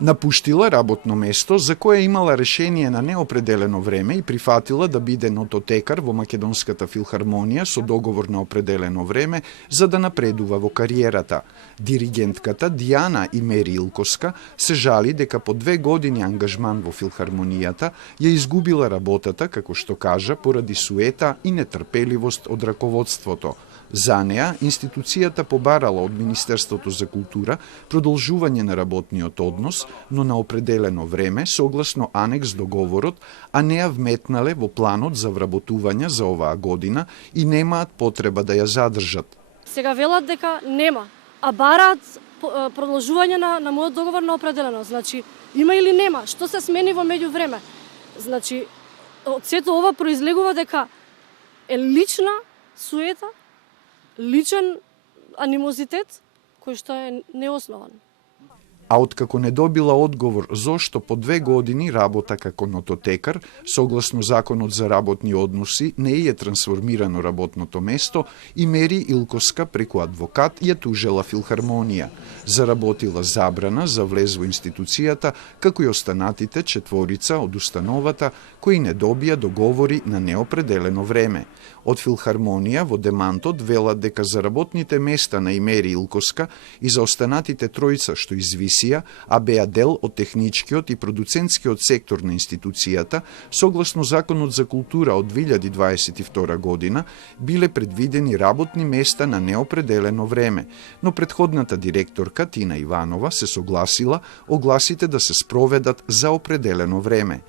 Напуштила работно место за кое имала решение на неопределено време и прифатила да биде нототекар во Македонската филхармонија со договор на определено време за да напредува во кариерата. Диригентката Дијана Имери Илковска се жали дека по 2 години ангажман во филхармонијата ја изгубила работата, како што кажа, поради суета и нетрпеливост од раководството. За неа, институцијата побарала од Министерството за култура продолжување на работниот однос, но на определено време, согласно анекс договорот, а не ја вметнале во планот за вработување за оваа година и немаат потреба да ја задржат. Сега велат дека нема, а бараат продолжување на мојот договор на определено. Значи, има или нема? Што се смени во меѓувреме? Значи, од сето ова произлегува дека е лична суета, личен анимозитет кој што е неоснован. А откако не добила одговор зошто по 2 години работа како нототекар, согласно Законот за работни односи, не е трансформирано работното место, Имери Илковска преку адвокат ја тужела филхармонија. Заработила забрана за влез во институцијата, како и останатите 4 од установата кои не добија договори на неопределено време. Од филхармонија во демантот велат дека за работните места на Имери Илковска и за останатите 3 што извисија, а беа дел од техничкиот и продуцентскиот сектор на институцијата, согласно Законот за култура од 2022 година, биле предвидени работни места на неопределено време, но претходната директорка Тина Иванова се согласила огласите да се спроведат за определено време.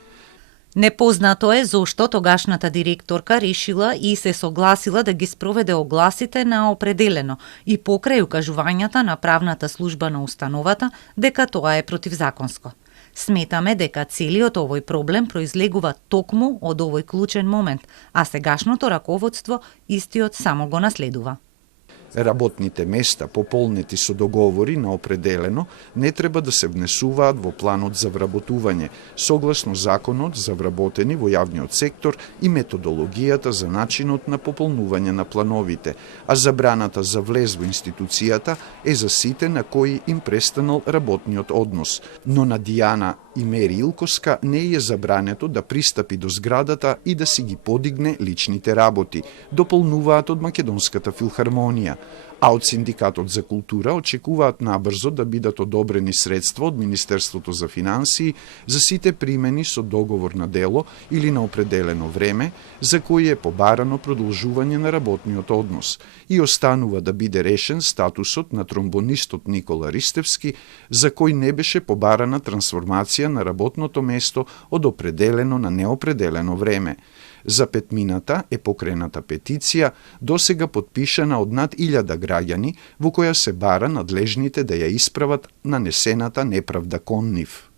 Непознато е зошто тогашната директорка решила и се согласила да ги спроведе огласите на определено и покрај укажувањата на правната служба на установата дека тоа е противзаконско. Сметаме дека целиот овој проблем произлегува токму од овој клучен момент, а сегашното раководство истиот само го наследува. Работните места, пополнети со договори на определено, не треба да се внесуваат во планот за вработување, согласно Законот за вработени во јавниот сектор и методологијата за начинот на пополнување на плановите, а забраната за влез во институцијата е за сите на кои им престанал работниот однос. Но на Дијана Имери Илковска не е забрането да пристапи до зградата и да си ги подигне личните работи, дополнуваат од Македонската филхармонија. А од Синдикатот за култура очекуваат набрзо да бидат одобрени средства од Министерството за финансии за сите примени со договор на дело или на определено време, за кои е побарано продолжување на работниот однос, и останува да биде решен статусот на тромбонистот Никола Ристевски, за кој не беше побарана трансформација на работното место од определено на неопределено време. За петмината е покрената петиција, досега подпишана од над 1000 граѓани, во која се бара надлежните да ја исправат нанесената неправда кон нив.